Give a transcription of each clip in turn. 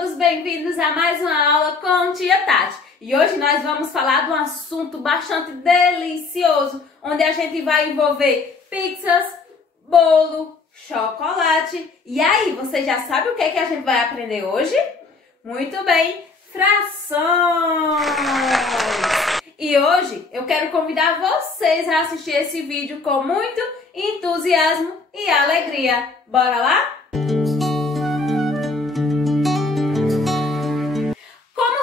todos bem-vindos a mais uma aula com Tia Tati. E hoje nós vamos falar de um assunto bastante delicioso, onde a gente vai envolver pizzas, bolo, chocolate. E aí, você já sabe o que é que a gente vai aprender hoje? Muito bem, frações! E hoje eu quero convidar vocês a assistir esse vídeo com muito entusiasmo e alegria. Bora lá?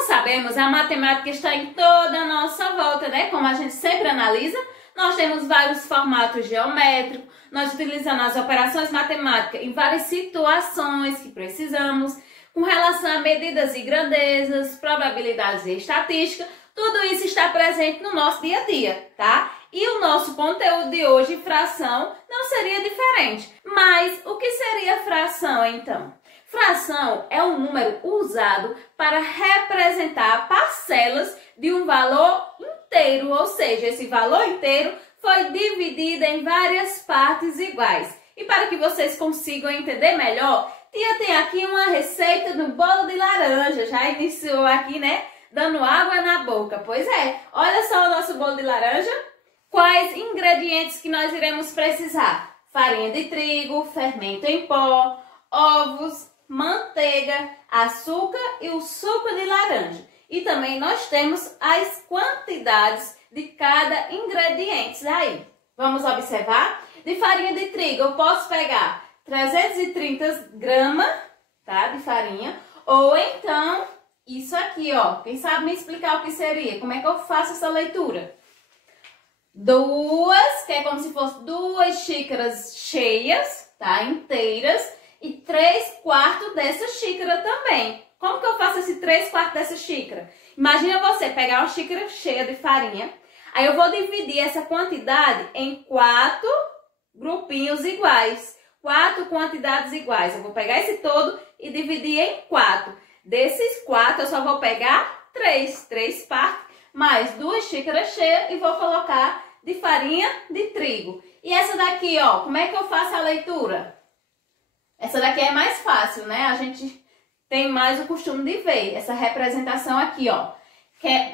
Sabemos, a matemática está em toda a nossa volta, né? Como a gente sempre analisa, nós temos vários formatos geométricos, nós utilizamos as operações matemáticas em várias situações que precisamos, com relação a medidas e grandezas, probabilidades e estatística, tudo isso está presente no nosso dia a dia, tá? E o nosso conteúdo de hoje, fração, não seria diferente. Mas o que seria fração, então? Fração é um número usado para representar parcelas de um valor inteiro, ou seja, esse valor inteiro foi dividido em várias partes iguais. E para que vocês consigam entender melhor, Tia tem aqui uma receita do bolo de laranja. Já iniciou aqui, né? Dando água na boca. Pois é, olha só o nosso bolo de laranja. Quais ingredientes que nós iremos precisar? Farinha de trigo, fermento em pó, ovos, manteiga, açúcar e o suco de laranja. E também nós temos as quantidades de cada ingrediente aí. Vamos observar? De farinha de trigo eu posso pegar 330 gramas, tá, de farinha. Ou então, isso aqui, ó. Quem sabe me explicar o que seria? Como é que eu faço essa leitura? Que é como se fosse 2 xícaras cheias, tá, inteiras. E 3/4 dessa xícara também. Como que eu faço esse 3/4 dessa xícara? Imagina você pegar uma xícara cheia de farinha. Aí eu vou dividir essa quantidade em 4 grupinhos iguais. 4 quantidades iguais. Eu vou pegar esse todo e dividir em 4. Desses 4 eu só vou pegar 3 partes, mais 2 xícaras cheias e vou colocar de farinha de trigo. E essa daqui, ó, como é que eu faço a leitura? Essa daqui é mais fácil, né? A gente tem mais o costume de ver essa representação aqui, ó. Que é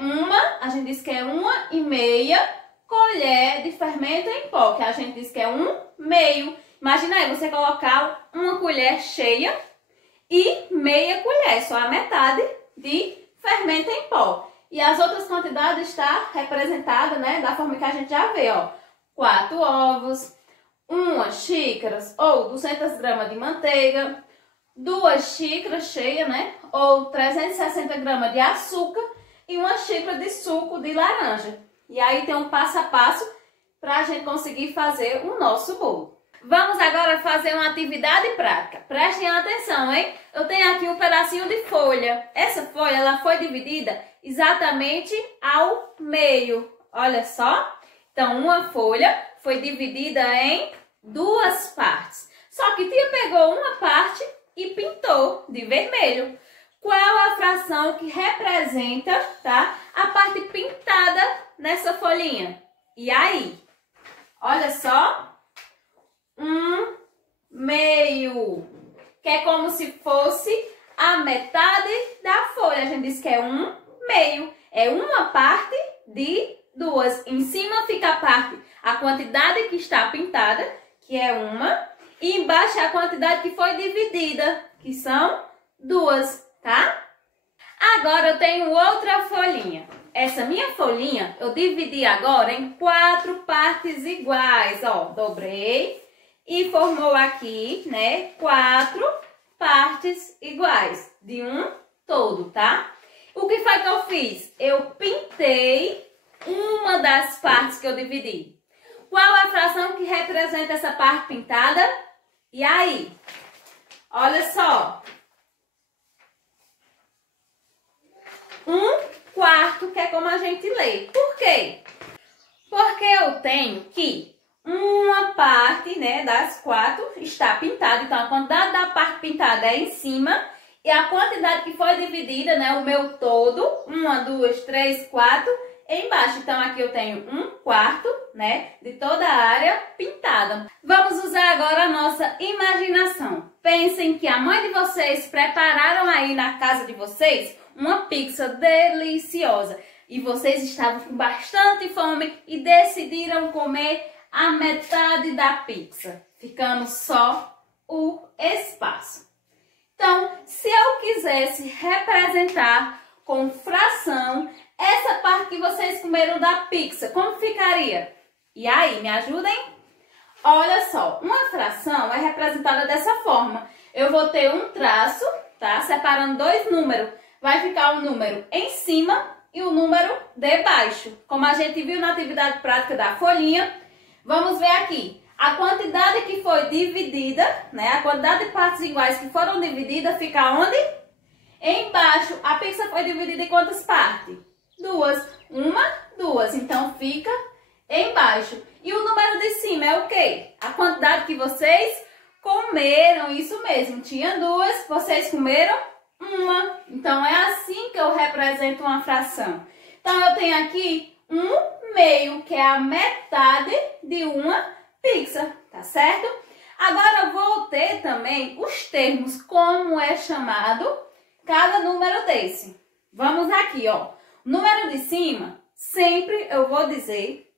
a gente diz que é 1,5 colher de fermento em pó, que a gente diz que é 1/2. Imagina aí você colocar uma colher cheia e meia colher, só a metade de fermento em pó. E as outras quantidades está representada, né, da forma que a gente já vê, ó. 4 ovos, 1 xícara ou 200 gramas de manteiga, 2 xícaras cheias, né? Ou 360 gramas de açúcar e 1 xícara de suco de laranja. E aí tem um passo a passo para a gente conseguir fazer o nosso bolo. Vamos agora fazer uma atividade prática. Prestem atenção, hein? Eu tenho aqui um pedacinho de folha. Essa folha ela foi dividida exatamente ao meio. Olha só. Então, uma folha foi dividida em 2 partes. Só que Tia pegou uma parte e pintou de vermelho. Qual a fração que representa, tá, a parte pintada nessa folhinha? E aí? Olha só. 1/2. Que é como se fosse a metade da folha. A gente diz que é 1/2. É uma parte de 2. Em cima fica a quantidade que está pintada, que é 1, e embaixo a quantidade que foi dividida, que são 2, tá? Agora eu tenho outra folhinha. Essa minha folhinha eu dividi agora em 4 partes iguais, ó. Dobrei e formou aqui, né, 4 partes iguais de um todo, tá? O que foi que eu fiz? Eu pintei uma das partes que eu dividi. Qual a fração que representa essa parte pintada? E aí? Olha só. 1/4, que é como a gente lê. Por quê? Porque eu tenho que uma parte, né, das 4 está pintada. Então, a quantidade da parte pintada é em cima. E a quantidade que foi dividida, né, o meu todo, 1, 2, 3, 4, embaixo. Então, aqui eu tenho 1/4 né, de toda a área pintada. Vamos usar agora a nossa imaginação. Pensem que a mãe de vocês prepararam aí na casa de vocês uma pizza deliciosa e vocês estavam com bastante fome e decidiram comer a metade da pizza, ficando só o espaço. Então, se eu quisesse representar com fração essa parte que vocês comeram da pizza, como ficaria? E aí, me ajudem? Olha só, uma fração é representada dessa forma. Eu vou ter um traço, tá? Separando dois números. Vai ficar o número em cima e o número debaixo. Como a gente viu na atividade prática da folhinha, vamos ver aqui. A quantidade que foi dividida, né? A quantidade de partes iguais que foram divididas fica onde? Embaixo. A pizza foi dividida em quantas partes? Duas. Uma, duas. Então fica embaixo. E o número de cima é o quê? A quantidade que vocês comeram. Isso mesmo. Tinha duas, vocês comeram uma. Então é assim que eu represento uma fração. Então eu tenho aqui 1/2, que é a metade de uma pizza, tá certo? Agora eu vou ter também os termos, como é chamado cada número desse. Vamos aqui, ó. O número de cima, sempre eu vou dizer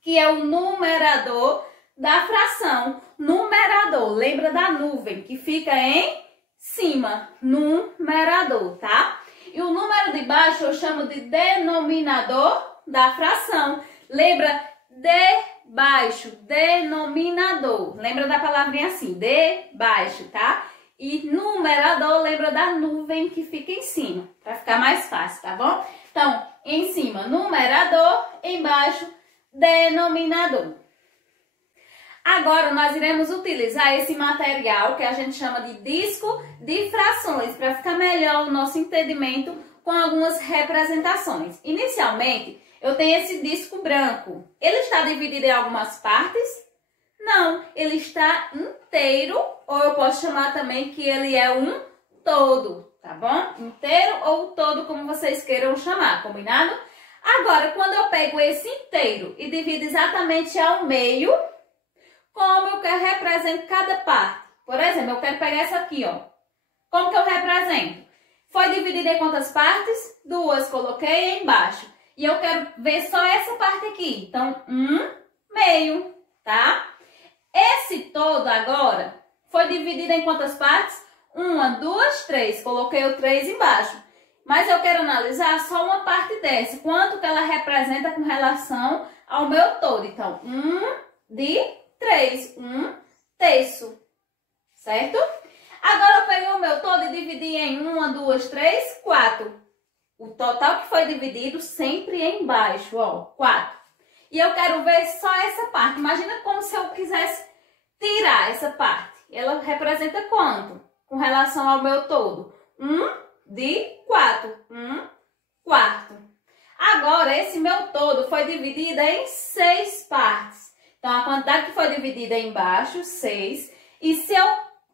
que é o numerador da fração. Numerador, lembra da nuvem que fica em cima, numerador, tá? E o número de baixo eu chamo de denominador da fração. Lembra debaixo, denominador. Lembra da palavrinha assim, debaixo, tá? E numerador, lembra da nuvem que fica em cima, para ficar mais fácil, tá bom? Então, em cima, numerador, embaixo, denominador. Agora, nós iremos utilizar esse material que a gente chama de disco de frações, para ficar melhor o nosso entendimento com algumas representações. Inicialmente, eu tenho esse disco branco. Ele está dividido em algumas partes? Não, ele está inteiro, ou eu posso chamar também que ele é um todo, tá bom? Inteiro ou todo, como vocês queiram chamar, combinado? Agora, quando eu pego esse inteiro e divido exatamente ao meio, como eu represento cada parte? Por exemplo, eu quero pegar essa aqui, ó. Como que eu represento? Foi dividido em quantas partes? Duas, coloquei embaixo. E eu quero ver só essa parte aqui. Então, 1/2, tá? Esse todo agora foi dividido em quantas partes? 1, 2, 3. Coloquei o 3 embaixo. Mas eu quero analisar só uma parte dessa. Quanto que ela representa com relação ao meu todo. Então, 1/3. 1/3. Certo? Agora eu peguei o meu todo e dividi em 1, 2, 3, 4. O total que foi dividido sempre embaixo, ó, 4. E eu quero ver só essa parte. Imagina como se eu quisesse tirar essa parte. Ela representa quanto? Com relação ao meu todo? 1/4. 1/4. Agora, esse meu todo foi dividido em 6 partes. Então, a quantidade que foi dividida embaixo, 6. E se eu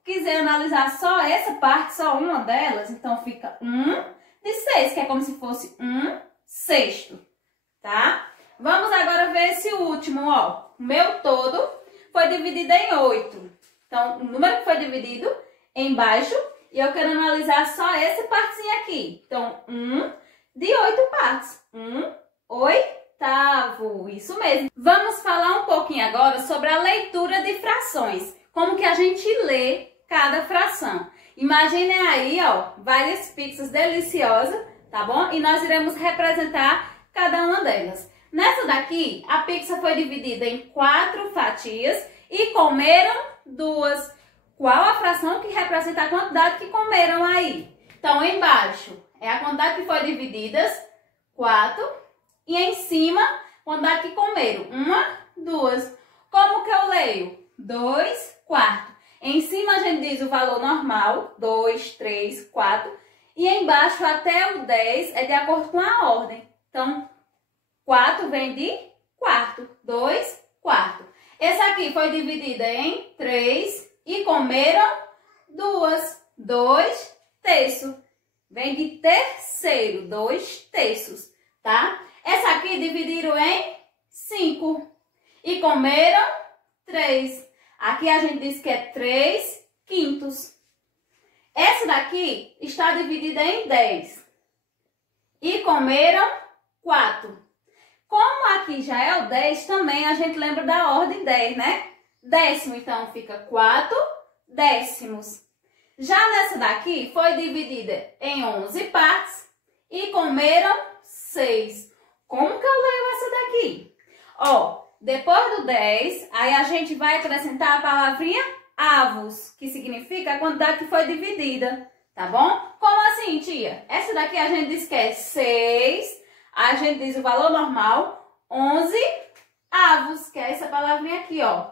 quiser analisar só essa parte, só uma delas, então fica 1/6, que é como se fosse 1/6, tá? Vamos agora ver esse último, ó. O meu todo foi dividido em 8. Então, o número que foi dividido embaixo, e eu quero analisar só essa partezinha aqui. Então, 1/8 partes. 1/8. Isso mesmo. Vamos falar um pouquinho agora sobre a leitura de frações. Como que a gente lê cada fração. Imaginem aí, ó, várias pizzas deliciosas, tá bom? E nós iremos representar cada uma delas. Nessa daqui, a pizza foi dividida em 4 fatias e comeram 2. Qual a fração que representa a quantidade que comeram aí? Então, embaixo é a quantidade que foi dividida, 4. E em cima, a quantidade que comeram, 1, 2. Como que eu leio? 2/4. Em cima a gente diz o valor normal, 2, 3, 4. E embaixo até o 10 é de acordo com a ordem. Então, 4 vem de quarto, 2/4. Esse aqui foi dividido em 3 e comeram 2, 2/3. Vem de terceiro, 2/3, tá? Essa aqui dividiram em 5. E comeram 3. Aqui a gente diz que é 3/5. Essa daqui está dividida em 10. E comeram 4. Como aqui já é o 10, também a gente lembra da ordem 10, né? Décimo, então, fica 4 décimos. Já nessa daqui, foi dividida em 11 partes e comeram 6. Como que eu leio essa daqui? Ó, depois do 10, aí a gente vai acrescentar a palavrinha avos, que significa a quantidade que foi dividida, tá bom? Como assim, tia? Essa daqui a gente diz que é 6, a gente diz o valor normal, 11 avos, que é essa palavrinha aqui, ó.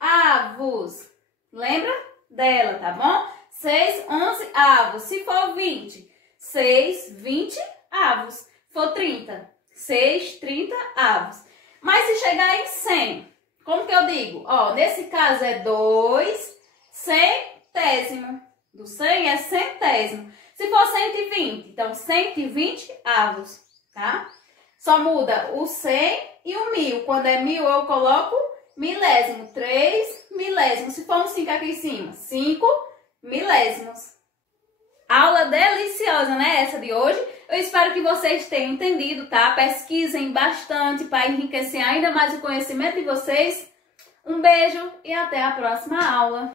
Avos. Lembra dela, tá bom? 6, 11 avos. Se for 20, 6, 20 avos. Se for 30, 6, 30 avos. Mas se chegar em 100, como que eu digo? Ó, nesse caso é 2 centésimo. Do 100 é centésimo. Se for 120, então 120 avos, tá? Só muda o 100 e o 1000. Quando é 1000, eu coloco milésimo, 3 milésimos. Se for um 5 aqui em cima, 5 milésimos. Aula deliciosa, né? Essa de hoje. Eu espero que vocês tenham entendido, tá? Pesquisem bastante para enriquecer ainda mais o conhecimento de vocês. Um beijo e até a próxima aula.